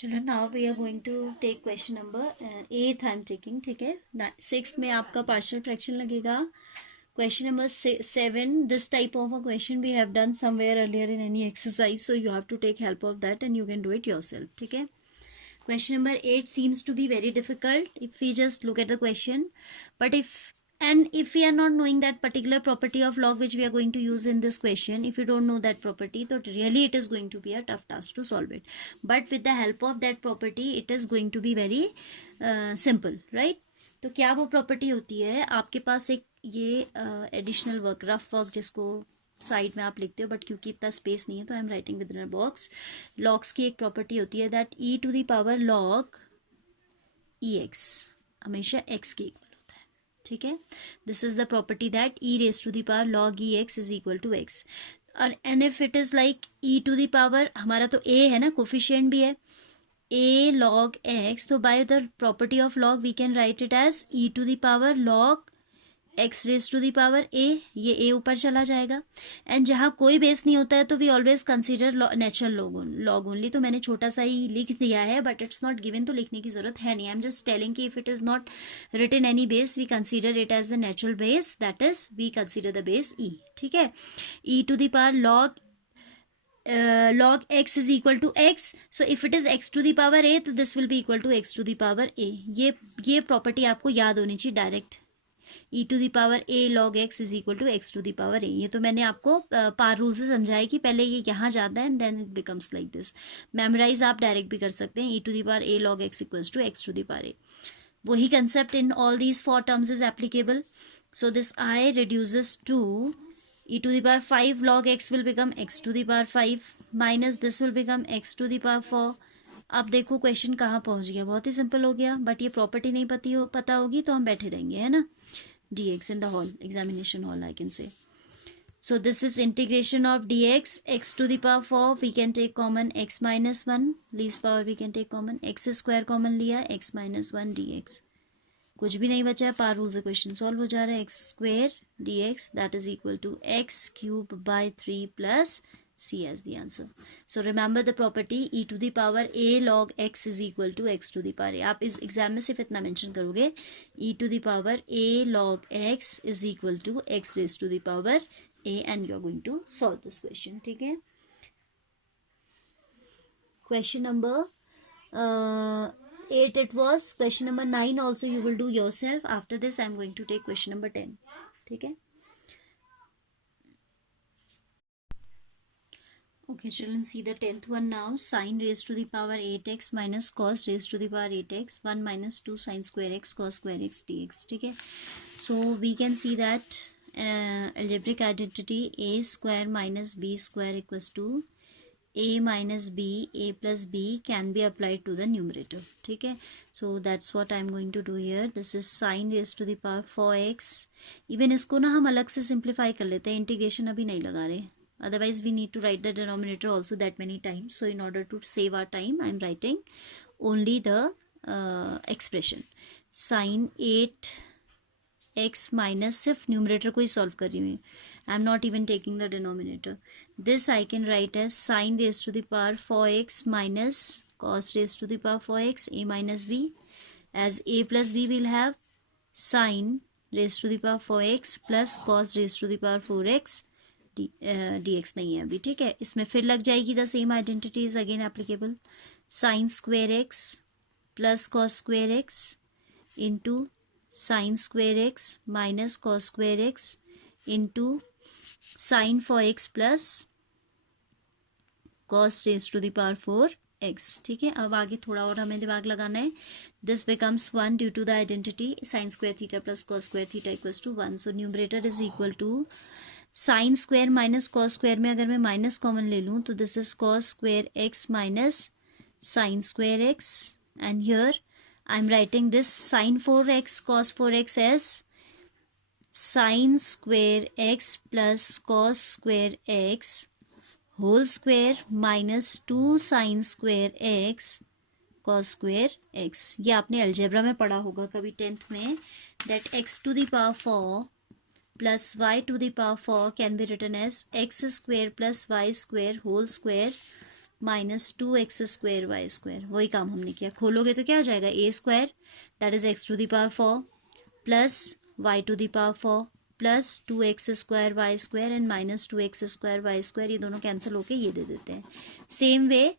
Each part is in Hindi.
चलो now we are going to take question number 8 I am taking, ठीक है. 6 में आपका पार्शियल फ्रैक्शन लगेगा. Question number 7. This type of a question we have done somewhere earlier in any exercise, so you have to take help of that and you can do it yourself. ठीक है. Question number 8 seems to be very difficult if we just look at the question, but if we are not knowing that particular property of log which we are going to use in this question, if you don't know that property, then really it is going to be a tough task to solve it. But with the help of that property, it is going to be very simple, right? तो क्या वो प्रॉपर्टी होती है, आपके पास एक ये एडिशनल वर्क, रफ वर्क जिसको साइड में आप लिखते हो, बट क्योंकि इतना स्पेस नहीं है तो I am writing with in a box. Logs की एक प्रॉपर्टी होती है that e to the power log e x हमेशा एक्स के इक्वल होता है. ठीक है. This is the property that e raise to the power log e x is equal to x. और and if it is like e to the power, हमारा तो ए है ना, कोफिशिएंट भी है, a log x, तो by the property of log we can write it as e to the power log x raised to the power a. ये a ऊपर चला जाएगा. एंड जहाँ कोई बेस नहीं होता है तो we always consider natural log only. तो मैंने छोटा सा ही लिख दिया है, बट इट्स नॉट गिवन, तो लिखने की जरूरत है नहीं. आई एम जस्ट टेलिंग कि if it is not written any base we consider it as the natural base, that is we consider the base e. ठीक है. e to the power log x is equal to x. So if it is x to the power a, तो this will be equal to x to the power a. ये प्रॉपर्टी आपको याद होनी चाहिए direct. e to the power a log x is equal to x to the power a. ये तो मैंने आपको पार रूल से समझाया कि पहले ये यहाँ जाता है and then it becomes like this. Memorise आप डायरेक्ट भी कर सकते हैं. e to the power a log x equals to x to the power a. वही concept in all these 4 terms is applicable. So this I reduces to e to the power 5 log x will become x to the power 5 minus this will become x to the power 4. अब देखो क्वेश्चन कहाँ पहुँच गया, बहुत ही सिंपल हो गया. बट ये प्रॉपर्टी नहीं पता होगी तो हम बैठे रहेंगे, है ना. dx in the hall, examination hall I can say. So this is integration of dx, x to the power 4 we can take common x minus 1, least power we can take common, x square common लिया, x minus 1 dx. कुछ भी नहीं बचा है, पार रूल से क्वेश्चन सॉल्व हो जा रहा है. X square d x that is equal to x cube by 3 plus c as the answer. So remember the property e to the power a log x is equal to x to the power a. आप इस एग्जाम में सिर्फ इतना मेंशन करोगे, e to the power a log x is equal to x raise to the power a, and you are going to solve this question. ठीक है. Question number 8 it was. Question number 9 also you will do yourself. After this I am going to take question number 10. ठीक है. Okay children, see the 10th one now. Sin raised to the power 8x minus cos raised to the power 8x 1 minus 2 sin square x cos square x dx. ठीक है. So we can see that algebraic identity a square minus b square equals to a minus b, a plus b can be applied to the numerator. ठीक है. So that's what I'm going to do here. This is sin raised to the power 4x. Even इसको ना हम अलग से simplify कर लेते हैं, इंटीग्रेशन अभी नहीं लगा रहे. Otherwise we need to write the denominator also that many times. So in order to save our time, I'm writing only the expression. Sin 8x minus, सिर्फ numerator को ही solve कर रही हूँ. I'm not even taking the denominator. This I can write as sin raised to the power 4x minus cos raised to the power 4x a minus b, as a plus b will have sin raised to the power 4x plus cos raised to the power 4x dx नहीं है अभी. ठीक है. इसमें फिर लग जाएगी the same identity is again applicable. sin square x plus cos square x into sin square x minus cos square x into sin 4x plus cos raised to the power 4x. ठीक है. अब आगे थोड़ा और हमें दिमाग लगाना है. This becomes 1 due to the identity sin square theta plus cos square theta equals to 1. So numerator is equal to sin square minus cos square में अगर मैं माइनस कॉमन ले लूँ तो this is cos square x minus sin square x, and here I am writing this sin 4x cos 4x as sin square x plus cos square x whole square minus 2 sin square x cos square x. ये आपने अलजेब्रा में पढ़ा होगा कभी 10th में, that x to the power 4 plus y to the power 4 can be written as x square plus y square whole square minus 2x² y², वही काम हमने किया. खोलोगे तो क्या हो जाएगा, a² that is x⁴ plus y⁴ plus 2x² y² and minus 2x² y², ये दोनों कैंसिल होके ये दे देते हैं. Same way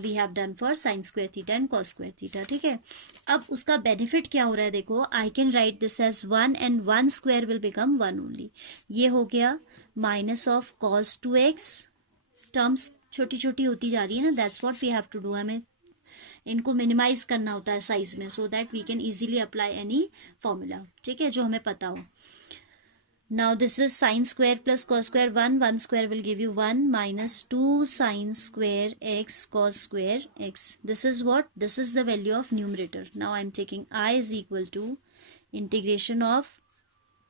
we have done for sin² θ and cos² θ. ठीक है, अब उसका बेनिफिट क्या हो रहा है देखो, I can write this as 1 and 1² will become 1 only. ये हो गया minus of cos 2x, terms छोटी छोटी होती जा रही है ना, that's what we have to do. हमें इनको मिनिमाइज करना होता है साइज में, so that we can easily apply any formula. ठीक है, जो हमें पता हो. Now this is sin² plus cos², 1² will give you 1 minus 2 sin² x cos² x. This is what? This is the value of numerator. Now I am taking I is equal to integration of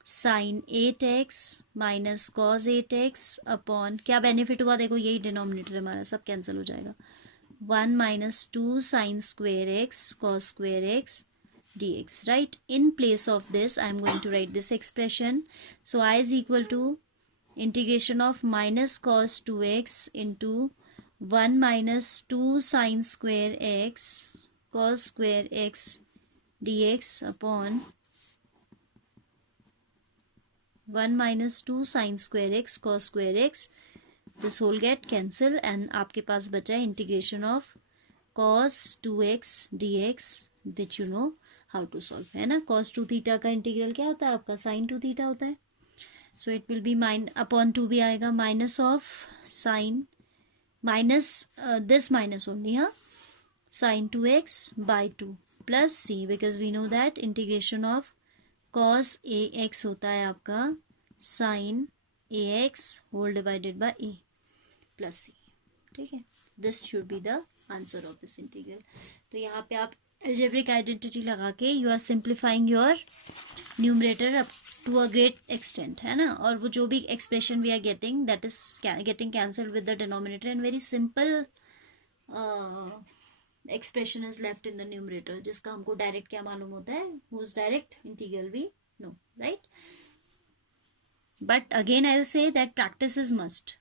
sin 8x minus cos 8x upon, क्या benefit हुआ देखो, यही denominator हमारा, सब cancel हो जाएगा. 1 minus 2 sin² x cos² x dx, right? In place of this I am going to write this expression. So I is equal to integration of minus cos 2x into 1 minus 2 sin² x cos² x dx upon 1 minus 2 sin² x cos² x. This whole get cancel and आपके पास बचा integration of cos 2x dx, which you know how to solve, है ना. cos 2 थीटा का इंटीग्रल क्या होता है आपका, sin 2 थीटा होता है. So it will be upon 2 भी आएगा, minus of sine minus this minus only, हाँ, sin 2x by 2 plus c, because we know that integration of cos ax होता है आपका sin ax whole divided by a plus c. ठीक है, this should be the answer of this integral. तो यहाँ पे आप algebraic identity लगा के you are simplifying your numerator up to a great extent, है ना. और वो जो भी expression we are getting, that is getting cancelled with the denominator and very simple expression is left in the numerator, जिसका हमको direct क्या मालूम होता है, whose direct integral we know, right? But again I will say that practice is must.